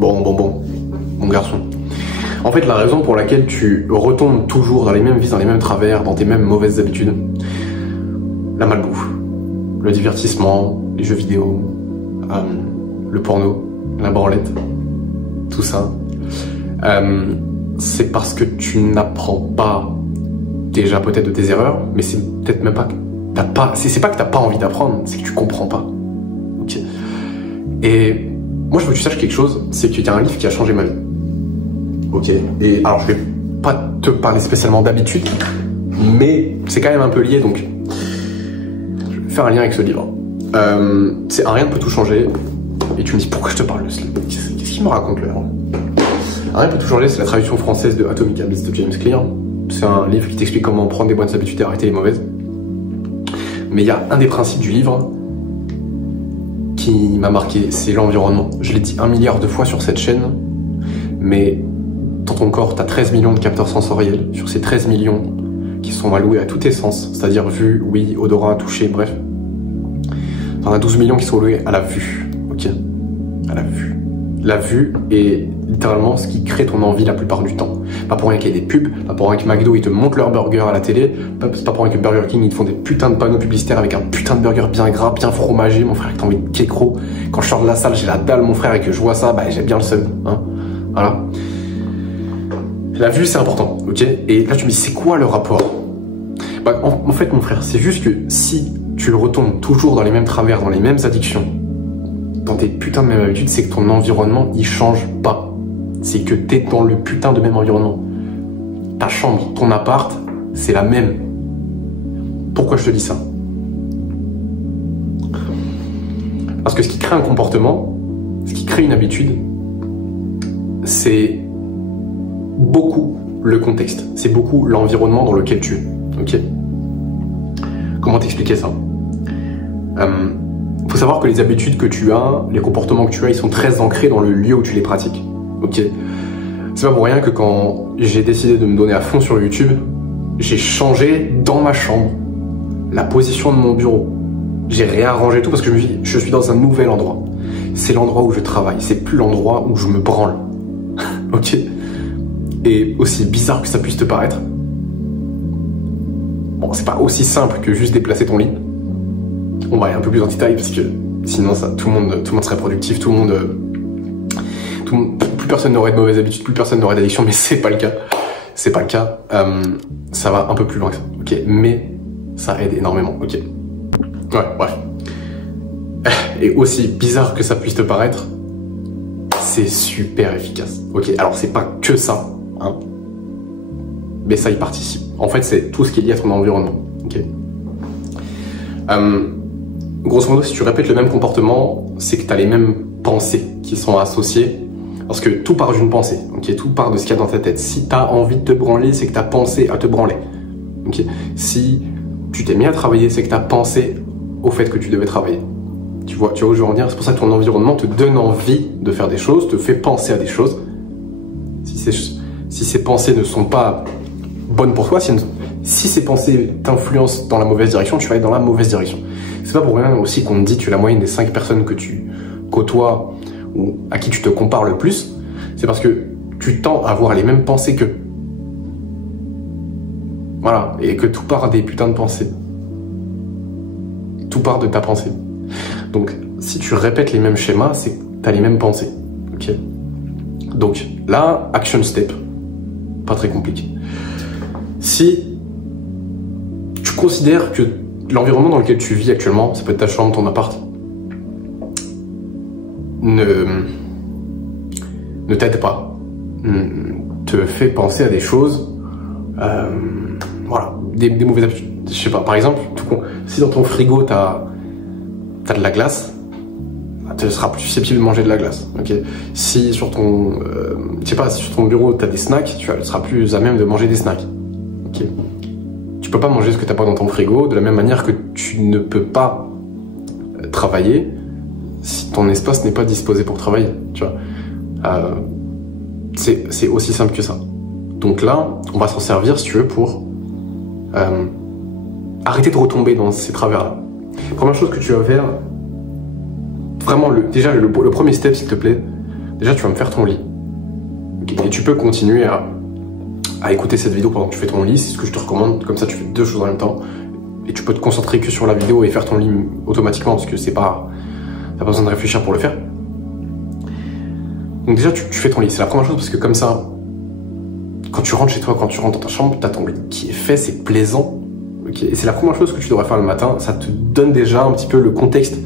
Mon garçon. En fait, la raison pour laquelle tu retombes toujours dans les mêmes vices, dans les mêmes travers, dans tes mêmes mauvaises habitudes, la malbouffe, le divertissement, les jeux vidéo, le porno, la branlette, tout ça, c'est parce que tu n'apprends pas déjà peut-être de tes erreurs, mais c'est peut-être même pas que t'as pas, c'est pas que t'as pas envie d'apprendre, c'est que tu comprends pas. Ok. Et moi je veux que tu saches quelque chose, c'est qu'il y a un livre qui a changé ma vie. Ok. Et alors je vais pas te parler spécialement d'habitude, mais c'est quand même un peu lié, donc je vais faire un lien avec ce livre. C'est Un rien ne peut tout changer. Et tu me dis pourquoi je te parle de ce livre? Qu'est-ce qu'il me raconte là? Un rien ne peut tout changer, c'est la traduction française de Atomic Habits de James Clear. C'est un livre qui t'explique comment prendre des bonnes habitudes et arrêter les mauvaises. Mais il y a un des principes du livre qui m'a marqué, c'est l'environnement. Je l'ai dit 1 milliard de fois sur cette chaîne, mais dans ton corps, tu as 13 millions de capteurs sensoriels. Sur ces 13 millions qui sont alloués à tous tes sens, c'est-à-dire vue, ouïe, odorat, toucher, bref. T'en as 12 millions qui sont alloués à la vue, ok? À la vue. La vue est littéralement ce qui crée ton envie la plupart du temps. Pas pour rien qu'il y ait des pubs, pas pour rien que McDo ils te montrent leur burger à la télé, pas pour rien que Burger King ils te font des putains de panneaux publicitaires avec un putain de burger bien gras, bien fromagé, mon frère, que t'as envie de kécro. Quand je sors de la salle, j'ai la dalle, mon frère, et que je vois ça, bah j'ai bien le seum, hein. Voilà. La vue c'est important, ok? Et là tu me dis, c'est quoi le rapport? Bah en fait mon frère, c'est juste que si tu le retombes toujours dans les mêmes travers, dans les mêmes addictions, dans tes putains de mêmes habitudes, c'est que ton environnement, il change pas. C'est que t'es dans le putain de même environnement. Ta chambre, ton appart, c'est la même. Pourquoi je te dis ça? Parce que ce qui crée un comportement, ce qui crée une habitude, c'est beaucoup le contexte. C'est beaucoup l'environnement dans lequel tu es. Ok? Comment t'expliquer ça? Faut savoir que les habitudes que tu as, les comportements que tu as, ils sont très ancrés dans le lieu où tu les pratiques. Ok? C'est pas pour rien que quand j'ai décidé de me donner à fond sur YouTube, j'ai changé dans ma chambre la position de mon bureau. J'ai réarrangé tout parce que je suis dans un nouvel endroit. C'est l'endroit où je travaille, c'est plus l'endroit où je me branle. Ok? Et aussi bizarre que ça puisse te paraître, bon, c'est pas aussi simple que juste déplacer ton lit. On va aller un peu plus en détail parce que sinon ça, tout le monde serait productif, plus personne n'aurait de mauvaises habitudes, plus personne n'aurait d'addiction, mais c'est pas le cas. C'est pas le cas. Ça va un peu plus loin que ça, ok? Mais ça aide énormément, ok? Ouais, bref. Et aussi bizarre que ça puisse te paraître, c'est super efficace, ok? Alors c'est pas que ça, hein, mais ça y participe. En fait, c'est tout ce qui est lié à ton environnement, ok? Grosso modo, si tu répètes le même comportement, c'est que tu as les mêmes pensées qui sont associées. Parce que tout part d'une pensée, ok? Tout part de ce qu'il y a dans ta tête. Si tu as envie de te branler, c'est que tu as pensé à te branler. Okay? Si tu t'es mis à travailler, c'est que tu as pensé au fait que tu devais travailler. Tu vois où je veux en dire? C'est pour ça que ton environnement te donne envie de faire des choses, te fait penser à des choses. Si ces pensées ne sont pas bonnes pour toi, si ces pensées t'influencent dans la mauvaise direction, tu vas être dans la mauvaise direction. C'est pas pour rien aussi qu'on te dit que la moyenne des 5 personnes que tu côtoies ou à qui tu te compares le plus, c'est parce que tu tends à avoir les mêmes pensées qu'eux. Voilà, et que tout part des putains de pensées. Tout part de ta pensée. Donc, si tu répètes les mêmes schémas, c'est que tu as les mêmes pensées. Ok? Donc, là, action step. Pas très compliqué. Si tu considères que l'environnement dans lequel tu vis actuellement, ça peut être ta chambre, ton appart, ne t'aide pas, te fait penser à des choses, voilà, des mauvaises habitudes. Je sais pas, par exemple, si dans ton frigo t'as de la glace, tu seras plus susceptible de manger de la glace. Ok. Si sur ton, je sais pas, si sur ton bureau t'as des snacks, tu seras plus à même de manger des snacks. Ok. Tu peux pas manger ce que t'as pas dans ton frigo, de la même manière que tu ne peux pas travailler si ton espace n'est pas disposé pour travailler, tu vois. C'est aussi simple que ça. Donc là, on va s'en servir, si tu veux, pour arrêter de retomber dans ces travers-là. Première chose que tu vas faire, vraiment, déjà le premier step, s'il te plaît, déjà tu vas me faire ton lit. Okay. Et tu peux continuer à écouter cette vidéo pendant que tu fais ton lit, c'est ce que je te recommande, comme ça tu fais deux choses en même temps. Et tu peux te concentrer que sur la vidéo et faire ton lit automatiquement, parce que t'as pas besoin de réfléchir pour le faire. Donc déjà tu fais ton lit, c'est la première chose, parce que comme ça, quand tu rentres chez toi, quand tu rentres dans ta chambre, t'as ton lit qui est fait, c'est plaisant. Okay. Et c'est la première chose que tu devrais faire le matin, ça te donne déjà un petit peu le contexte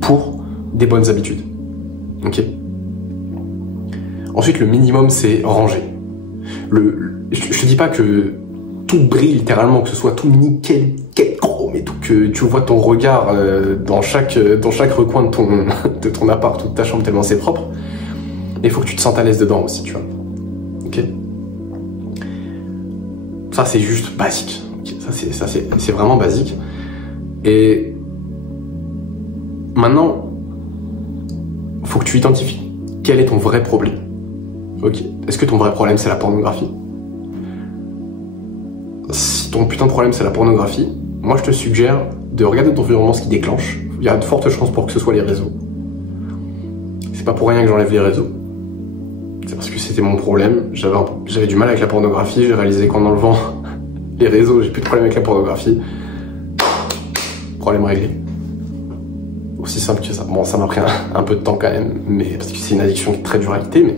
pour des bonnes habitudes. Ok. Ensuite, le minimum, c'est ranger. Je te dis pas que tout brille littéralement, que ce soit tout nickel, chrome et tout, que tu vois ton regard dans chaque recoin de ton appart ou de ta chambre tellement c'est propre. Mais il faut que tu te sentes à l'aise dedans aussi, tu vois. Ok. Ça, c'est juste basique. Okay. Ça, c'est vraiment basique. Et maintenant, il faut que tu identifies quel est ton vrai problème. Ok. Est-ce que ton vrai problème, c'est la pornographie? Si ton putain de problème, c'est la pornographie, moi, je te suggère de regarder ton environnement ce qui déclenche. Il y a de fortes chances pour que ce soit les réseaux. C'est pas pour rien que j'enlève les réseaux. C'est parce que c'était mon problème. J'avais du mal avec la pornographie. J'ai réalisé qu'en enlevant les réseaux, j'ai plus de problème avec la pornographie. Problème réglé. Aussi simple que ça. Bon, ça m'a pris un peu de temps quand même, mais parce que c'est une addiction qui est très dure à quitter, mais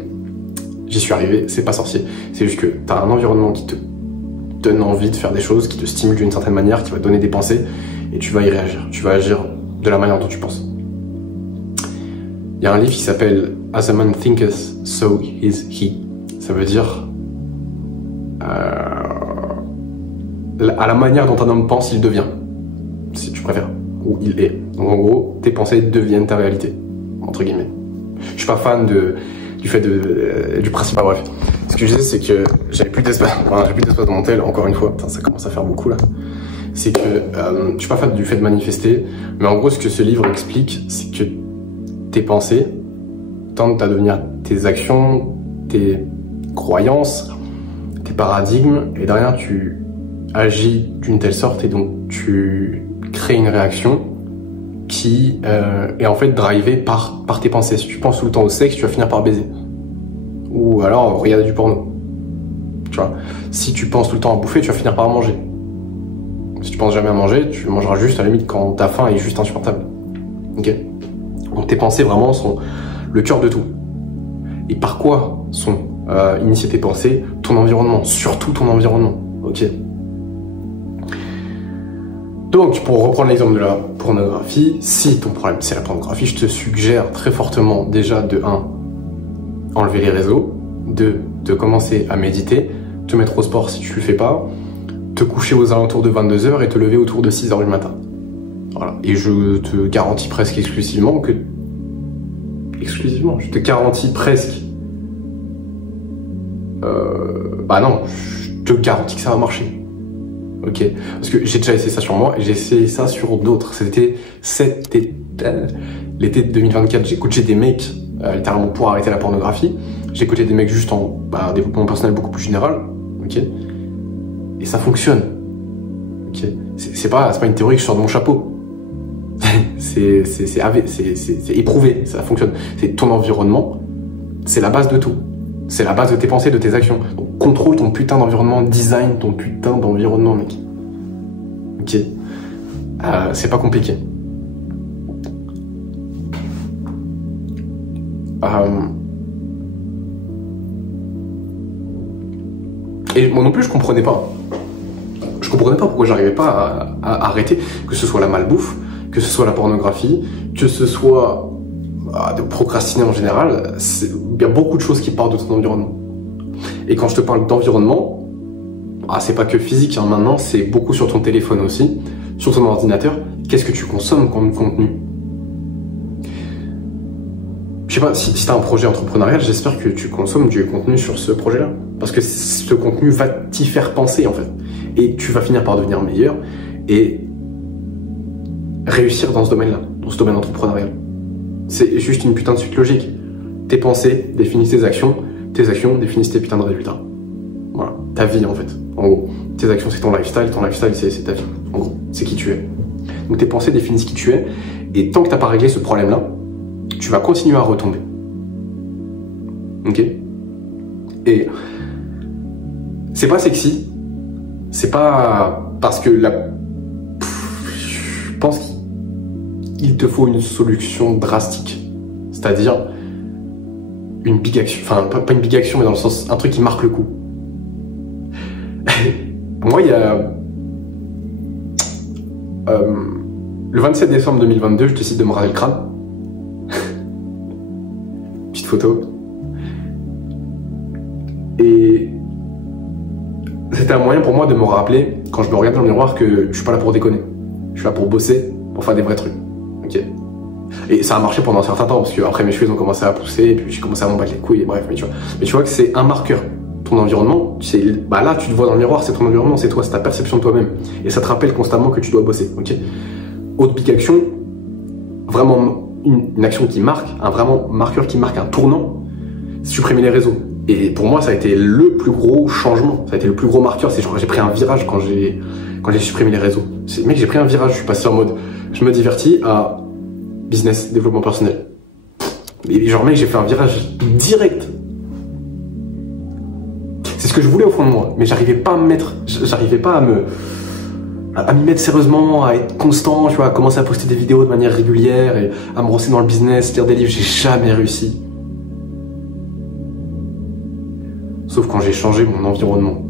j'y suis arrivé, c'est pas sorcier. C'est juste que t'as un environnement qui te donne envie de faire des choses, qui te stimule d'une certaine manière, qui va te donner des pensées, et tu vas y réagir. Tu vas agir de la manière dont tu penses. Il y a un livre qui s'appelle As a man thinketh, so is he. Ça veut dire à la manière dont un homme pense, il devient, si tu préfères, ou il est. Donc en gros, tes pensées deviennent ta réalité, entre guillemets. Je suis pas fan du principe. Bref, ce que je disais, c'est que j'avais plus d'espace dans mon tel, encore une fois. Putain, ça commence à faire beaucoup là. C'est que je suis pas fan du fait de manifester, mais en gros, ce que ce livre explique, c'est que tes pensées tendent à devenir tes actions, tes croyances, tes paradigmes, et derrière tu agis d'une telle sorte, et donc tu crées une réaction qui est en fait drivée par tes pensées. Si tu penses tout le temps au sexe, tu vas finir par baiser. Ou alors regarder du porno. Tu vois. Si tu penses tout le temps à bouffer, tu vas finir par manger. Si tu penses jamais à manger, tu mangeras juste à la limite quand ta faim est juste insupportable. Ok. Donc tes pensées vraiment sont le cœur de tout. Et par quoi sont initiées tes pensées? Ton environnement, surtout ton environnement. Ok. Donc, pour reprendre l'exemple de la pornographie, si ton problème c'est la pornographie, je te suggère très fortement déjà de 1, enlever les réseaux, 2, de commencer à méditer, te mettre au sport si tu le fais pas, te coucher aux alentours de 22 h et te lever autour de 6 h du matin. Voilà. Et je te garantis presque exclusivement que... je te garantis presque... bah non, je te garantis que ça va marcher. Ok, parce que j'ai déjà essayé ça sur moi et j'ai essayé ça sur d'autres. C'était l'été de 2024, j'ai coaché des mecs littéralement pour arrêter la pornographie. J'ai coaché des mecs juste en développement personnel beaucoup plus général. Ok, et ça fonctionne. Ok, c'est pas une théorie que je sors de mon chapeau. c'est éprouvé, ça fonctionne. C'est ton environnement, c'est la base de tout. C'est la base de tes pensées, de tes actions. Donc, contrôle ton putain d'environnement, design ton putain d'environnement, mec. Ok. C'est pas compliqué. Et moi non plus, je comprenais pas. Je comprenais pas pourquoi j'arrivais pas à arrêter, que ce soit la malbouffe, que ce soit la pornographie, que ce soit de procrastiner en général. Il y a beaucoup de choses qui partent de ton environnement. Et quand je te parle d'environnement, c'est pas que physique, hein, maintenant c'est beaucoup sur ton téléphone aussi, sur ton ordinateur. Qu'est-ce que tu consommes comme contenu? Je sais pas, si tu as un projet entrepreneurial, j'espère que tu consommes du contenu sur ce projet-là. Parce que ce contenu va t'y faire penser en fait. Et tu vas finir par devenir meilleur et réussir dans ce domaine-là, dans ce domaine entrepreneurial. C'est juste une putain de suite logique. Tes pensées définissent tes actions définissent tes putains de résultats. Voilà, ta vie en fait. En gros, tes actions c'est ton lifestyle c'est ta vie. En gros, c'est qui tu es. Donc tes pensées définissent qui tu es, et tant que t'as pas réglé ce problème-là, tu vas continuer à retomber. ok? Et c'est pas sexy, c'est pas parce que je pense qu'il te faut une solution drastique, c'est-à-dire une big action, enfin pas une big action, mais dans le sens un truc qui marque le coup. Moi, il y a le 27 décembre 2022, je décide de me raser le crâne. Petite photo. Et c'était un moyen pour moi de me rappeler, quand je me regarde dans le miroir, que je suis pas là pour déconner. Je suis là pour bosser, pour faire des vrais trucs. Ok. Et ça a marché pendant un certain temps, parce que après mes cheveux ont commencé à pousser, et puis j'ai commencé à m'en battre les couilles, et bref, mais tu vois que c'est un marqueur. Ton environnement, bah là tu te vois dans le miroir, c'est ton environnement, c'est toi, c'est ta perception de toi-même. Et ça te rappelle constamment que tu dois bosser, ok? Autre big action, vraiment une action qui marque, un vraiment marqueur qui marque un tournant, supprimer les réseaux. Et pour moi, ça a été le plus gros changement, ça a été le plus gros marqueur, c'est genre j'ai pris un virage quand j'ai supprimé les réseaux. Mec, j'ai pris un virage, je suis passé en mode, je me divertis à business, développement personnel. Et genre mec, j'ai fait un virage direct. C'est ce que je voulais au fond de moi, mais j'arrivais pas à me mettre, j'arrivais pas à m'y mettre sérieusement, à être constant, tu vois, à commencer à poster des vidéos de manière régulière et à me lancer dans le business, lire des livres, j'ai jamais réussi. Sauf quand j'ai changé mon environnement.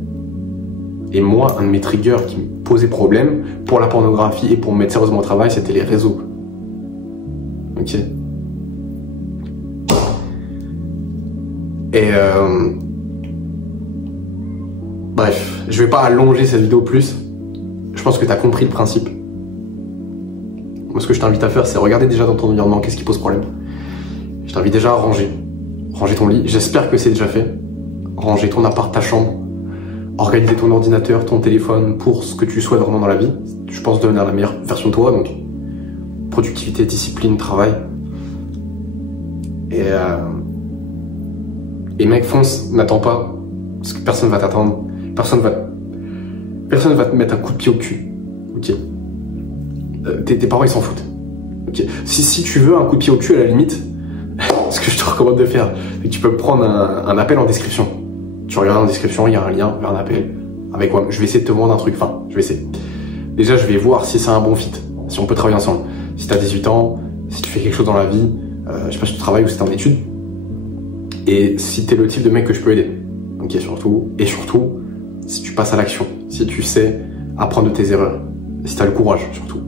Et moi, un de mes triggers qui me posait problème pour la pornographie et pour me mettre sérieusement au travail, c'était les réseaux. Ok. Et bref, je vais pas allonger cette vidéo plus. Je pense que tu as compris le principe. Moi, ce que je t'invite à faire, c'est regarder déjà dans ton environnement qu'est-ce qui pose problème. Je t'invite déjà à ranger. Ranger ton lit. J'espère que c'est déjà fait. Ranger ton appart, ta chambre. Organiser ton ordinateur, ton téléphone pour ce que tu souhaites vraiment dans la vie. Je pense devenir la meilleure version de toi. Donc, productivité, discipline, travail. Et mec, fonce, n'attends pas. Parce que personne va t'attendre. Personne va te mettre un coup de pied au cul. Ok. Tes parents, ils s'en foutent. Ok. Si tu veux un coup de pied au cul, à la limite, ce que je te recommande de faire, c'est que tu peux prendre un appel en description. Tu regardes en description, il y a un lien vers un appel. Avec moi, je vais essayer de te vendre un truc. Enfin, je vais essayer. Déjà, je vais voir si c'est un bon fit. Si on peut travailler ensemble. Si tu as 18 ans, si tu fais quelque chose dans la vie, je sais pas si tu travailles ou si tu es en études. Et si tu es le type de mec que je peux aider. Ok, surtout. Et surtout, si tu passes à l'action, si tu sais apprendre de tes erreurs, si tu as le courage, surtout.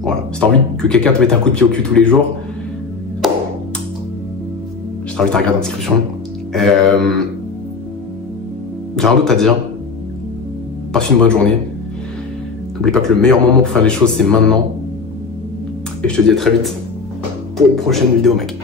Voilà. Si tu as envie que quelqu'un te mette un coup de pied au cul tous les jours, je t'invite à regarder la description. J'ai rien d'autre à dire. Passe une bonne journée. N'oublie pas que le meilleur moment pour faire les choses, c'est maintenant. Et je te dis à très vite pour une prochaine vidéo, mec.